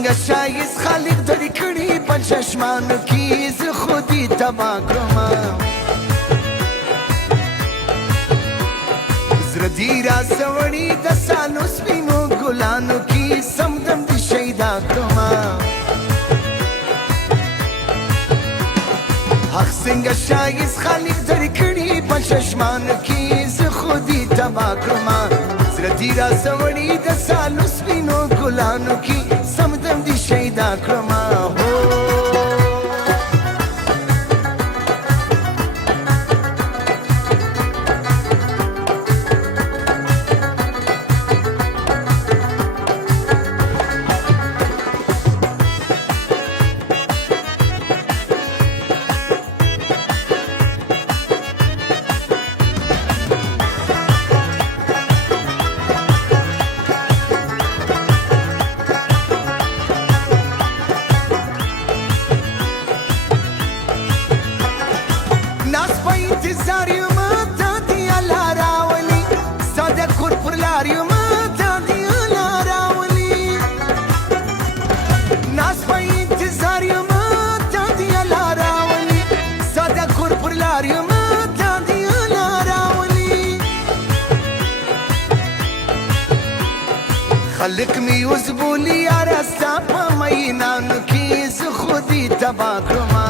څنګه شایست خالق درې کړي په چشمانو کې زه خو دې تبا کړمه زړه دې راسوړي د سالو سپینو ګلانو کې سمدم دې شیدا کړمه حق څنګه شایست خالق درې کړي په چشمانو کې زه خو دې تبا کړمه زړه دې راسوړي د سالو سپینو ګلانو کې سمدم دې شیدا کړمه انتظار یم تا دی الله راولي ستا د کور پر لار یم تا دی الله راولي ناس په انتظار یم تا دی الله راولي ستا د کور پر لار یم تا دی الله راولي خلق می اوس بولی یاره ستا په مینانو کې زه خو دې تبا کړمه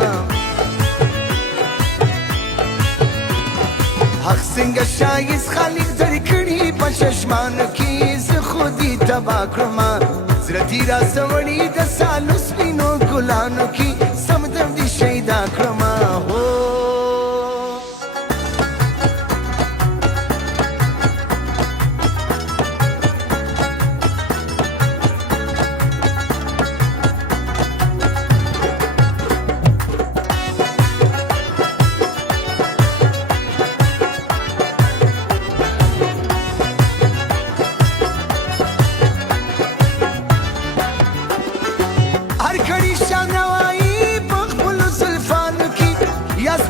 حق څنګه شایست خالق درې کړي په چشمانو کې زه خو دې تبا کړمه زړه دې راسوړي د سالو سپینو ګلانو کې سمدم دې شیدا کړمه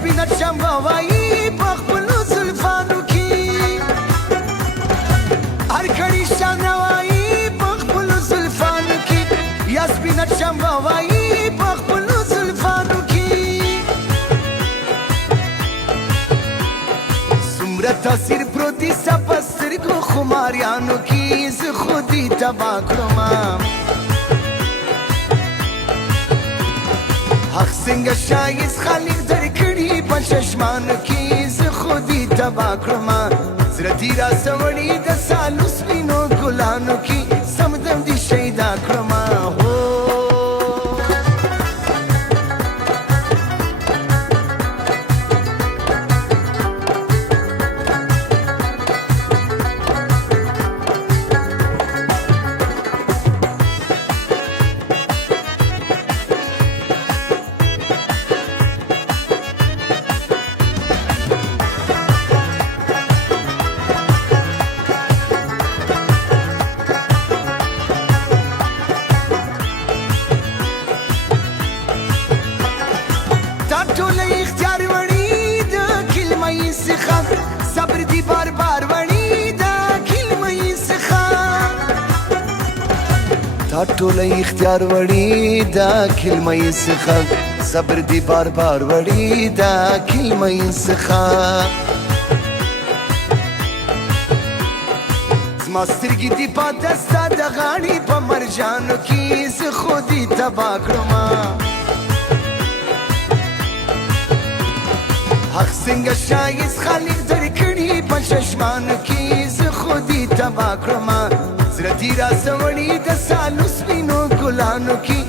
سپینت شمبا وایی پخپلو زلفانو کی هر کڑی شانا وایی پخپلو زلفانو کی یا سپینت شمبا وایی پخپلو زلفانو کی سمرا تاثیر پروتی سپستر کو خماریانو کی ز خودی تبا کړمه حق څنګه شایست خالق درې کړي په چشمانو کې زه خو دې تبا کړمه زړه دې راسوړي د سالو سپینو ګلانو کې سمدم دې شیدا کړمه صبر دی بار بار وړي دا کلمې څخه تا ټول اختیار وړي دا کلمې څخه صبر دی بار بار وړي دا کلمې څخه زما سترګې دی پاته ستا د غاړې په مرجانو کې زه خو دې تبا کړمه حق څنګه شایست خالق درې کړي په چشمانو کې زه خو دې تبا کړمه زړه دې راسوړي د سالو سپینو ګلانو کې